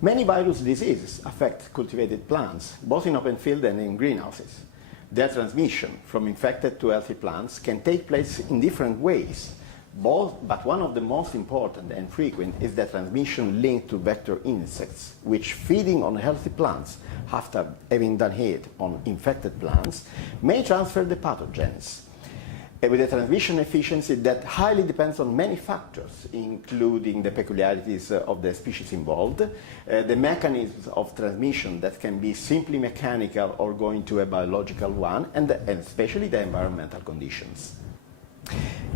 Many virus diseases affect cultivated plants, both in open field and in greenhouses. Their transmission from infected to healthy plants can take place in different ways, but one of the most important and frequent is the transmission linked to vector insects, which feeding on healthy plants after having done it on infected plants may transfer the pathogens. With a transmission efficiency that highly depends on many factors, including the peculiarities of the species involved, the mechanisms of transmission that can be simply mechanical or going to a biological one, and especially the environmental conditions.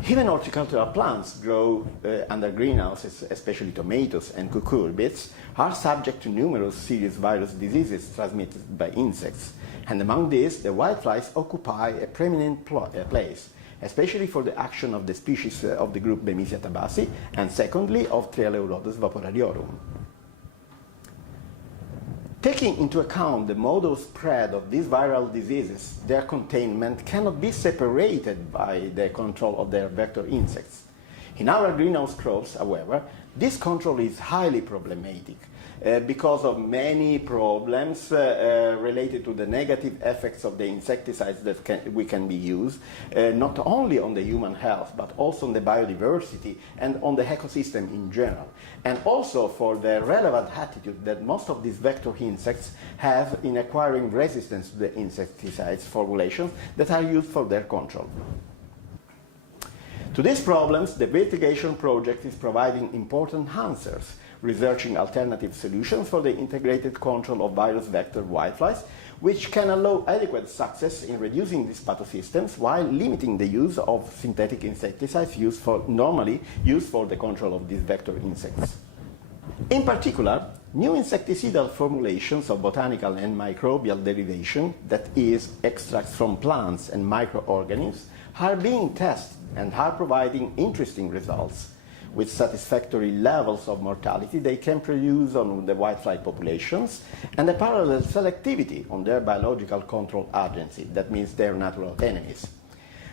Even horticultural plants grow under greenhouses, especially tomatoes and cucurbits, are subject to numerous serious virus diseases transmitted by insects. And among these, the whiteflies occupy a preeminent place, especially for the action of the species of the group Bemisia tabasi, and secondly of Trialeurodes vaporariorum. Taking into account the mode of spread of these viral diseases, their containment cannot be separated by the control of their vector insects. In our greenhouse crops, however, this control is highly problematic because of many problems related to the negative effects of the insecticides that we can be used, not only on the human health, but also on the biodiversity and on the ecosystem in general. And also for the relevant attitude that most of these vector insects have in acquiring resistance to the insecticides formulations that are used for their control. To these problems, the VIRTIGATION project is providing important answers, researching alternative solutions for the integrated control of virus vector whiteflies, which can allow adequate success in reducing these pathosystems while limiting the use of synthetic insecticides normally used for the control of these vector insects. In particular, new insecticidal formulations of botanical and microbial derivation, that is, extracts from plants and microorganisms, are being tested and are providing interesting results. With satisfactory levels of mortality they can produce on the whitefly populations, and a parallel selectivity on their biological control agency, that means their natural enemies.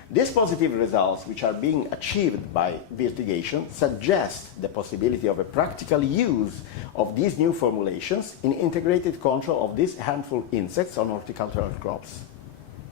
These positive results, which are being achieved by VIRTIGATION, suggest the possibility of a practical use of these new formulations in integrated control of these harmful insects on horticultural crops.